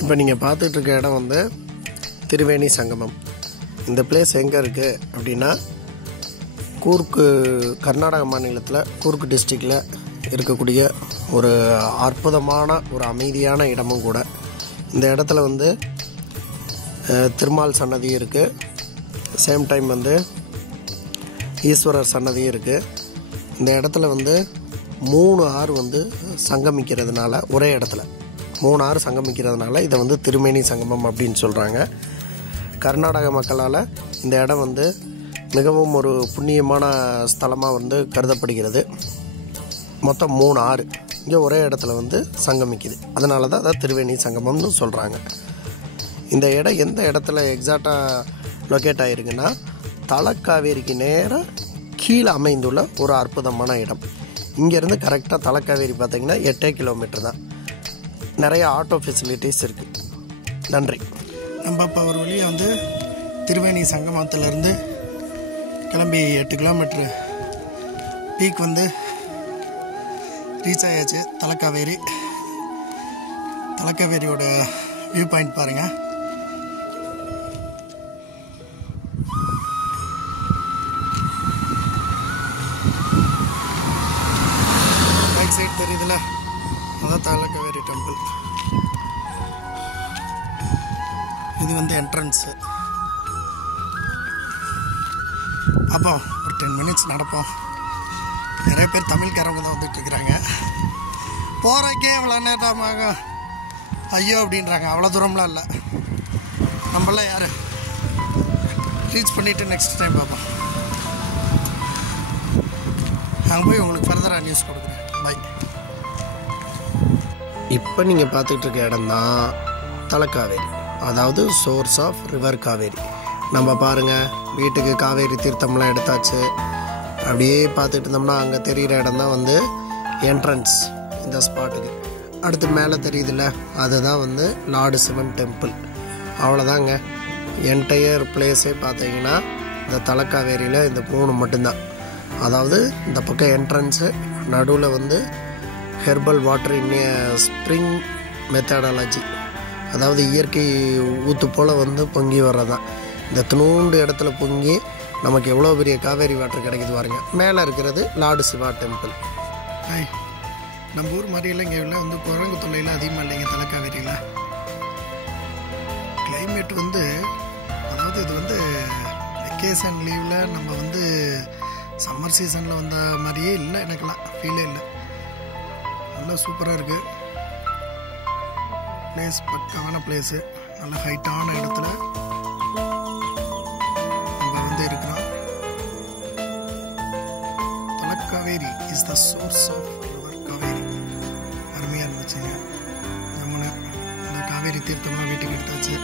இப்போ நீங்கள் பார்த்துட்ருக்க இடம் வந்து திரிவேணி சங்கமம். இந்த பிளேஸ் எங்கே இருக்குது அப்படின்னா கூர்க்கு, கர்நாடக மாநிலத்தில் கூர்க்கு டிஸ்ட்ரிக்டில் இருக்கக்கூடிய ஒரு அற்புதமான ஒரு அமைதியான இடமும் கூட. இந்த இடத்துல வந்து திருமால் சன்னதியும் இருக்குது, சேம் டைம் வந்து ஈஸ்வரர் சன்னதியும் இருக்குது. இந்த இடத்துல வந்து 3 ஆறு வந்து சங்கமிக்கிறதுனால, ஒரே இடத்துல 3 ஆறு சங்கமிக்கிறதுனால இதை வந்து திருமேனி சங்கமம் அப்படின்னு சொல்கிறாங்க. கர்நாடக மக்களால் இந்த இடம் வந்து மிகவும் ஒரு புண்ணியமான ஸ்தலமாக வந்து கருதப்படுகிறது. மொத்தம் 3 ஆறு இங்கே ஒரே இடத்துல வந்து சங்கமிக்குது. அதனால தான் அதை திருவேணி சங்கமம்னு சொல்கிறாங்க. இந்த இடம் எந்த இடத்துல எக்ஸாக்டாக லொக்கேட் ஆகிருக்குன்னா தலக்காவேரிக்கு நேராக கீழே அமைந்துள்ள ஒரு அற்புதமான இடம். இங்கேருந்து கரெக்டாக தலக்காவேரி பார்த்திங்கன்னா 8 கிலோமீட்டர் தான். நிறைய ஆட்டோ ஃபெசிலிட்டிஸ் இருக்குது. நன்றி. நம்ம இப்போ ஒரு வழியாக வந்து திருவேணி சங்கமத்திலேருந்து கிளம்பி 8 கிலோமீட்ரு பீக் வந்து ரீச் ஆயாச்சு. தலக்காவேரியோட வியூ பாயிண்ட் பாருங்கள். பேக் சைடு தெரியுதுல, அதான் தலக்காவேரி டெம்பிள். இது வந்து என்ட்ரன்ஸு. அப்போ ஒரு 10 மினிட்ஸ் நடப்போம். நிறைய பேர் தமிழ்காரவங்க தான் வந்துட்டுருக்குறாங்க. போகிறக்கே இவ்வளோ நேரமாக ஐயோ அப்படின்றாங்க. அவ்வளோ தூரம்லாம் இல்லை. நம்மளாம் யார் ரீச் பண்ணிவிட்டு நெக்ஸ்ட் டைம் பார்ப்போம். அங்கே போய் உங்களுக்கு ஃபர்தராக நியூஸ் கொடுக்குறேன். பை. இப்போ நீங்கள் பார்த்துக்கிட்டு இருக்க இடம் தான் தலக்காவேரி, அதாவது சோர்ஸ் ஆஃப் ரிவர் காவேரி. நம்ம பாருங்கள், வீட்டுக்கு காவேரி தீர்த்தம்லாம் எடுத்தாச்சு. அப்படியே பார்த்துட்டு இருந்தோம்னா அங்கே தெரிகிற இடம் தான் வந்து என்ட்ரன்ஸ் இந்த ஸ்பாட்டுக்கு. அடுத்து மேலே தெரியுதுல்ல, அதுதான் வந்து லார்டு சிவன் டெம்பிள். அவ்வளோதாங்க. என்டையர் பிளேஸே பார்த்தீங்கன்னா இந்த தலக்காவேரியில் இந்த 3 மட்டும்தான். அதாவது இந்த பக்கம் என்ட்ரன்ஸு, நடுவில் வந்து herbal water in spring methodology, அதாவது இயற்கை ஊற்று போல் வந்து பொங்கி வர்றதான். இந்த துணூண்டு இடத்துல பொங்கி நமக்கு எவ்வளோ பெரிய காவேரி வாட்டர் கிடைக்குது பாருங்க. மேலே இருக்கிறது லார்டு சிவா டெம்பிள். நம்ம ஊர் மாதிரியெல்லாம் இங்கே உள்ள வந்து குரங்கு தொல்லையில் அதிகமாக இல்லைங்க தலக்காவேரியில். கிளைமேட் வந்து, அதாவது இது வந்து வெக்கேஷன் லீவில் நம்ம வந்து சம்மர் சீசனில் வந்த மாதிரியே இல்லை. எனக்கெல்லாம் ஃபீலே இல்லை. நல்லா சூப்பராக இருக்குது பிளேஸ். பக்காவான பிளேஸு. நல்ல ஹைட்டான இடத்துல நம்ம வந்து இருக்கிறோம். Talakaveri is the source of river Kaveri. அருமையாக இருந்துச்சுங்க. நம்மளை இந்த காவேரி தீர்த்தம்லாம் வீட்டுக்கு எடுத்தாச்சு.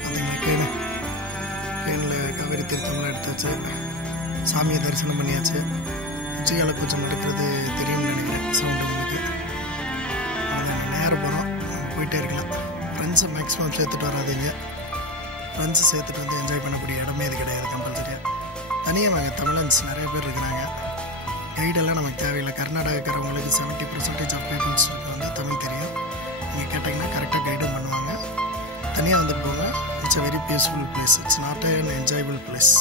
பார்த்தீங்களா, கேனில் காவேரி தீர்த்தம்லாம் எடுத்தாச்சு. சாமியை தரிசனம் பண்ணியாச்சு. உச்சிகால பூஜை நடக்கிறது தெரியும்னு நினைக்கிறேன். சவுண்டு உங்களுக்கு நேரம் போகிறோம். போயிட்டே இருக்கலாம். ஃப்ரெண்ட்ஸை மேக்ஸிமம் சேர்த்துட்டு வராதிங்க. ஃப்ரெண்ட்ஸை சேர்த்துட்டு வந்து என்ஜாய் பண்ணக்கூடிய இடமே இது கிடையாது கம்பல்சரியாக. தனியாக வாங்க. தமிழன்ஸ் நிறைய பேர் இருக்கிறாங்க. கைடெல்லாம் நமக்கு தேவையில்லை. கர்நாடகாக்காரவங்களுக்கு 70% ஆஃப் பீப்புள்ஸுக்கு வந்து தமிழ் தெரியும். நீங்கள் கேட்டிங்கன்னா கரெக்டாக கைடும் பண்ணுவாங்க. தனியாக வந்துட்டு போங்க. It's a very peaceful place. It's not an enjoyable place.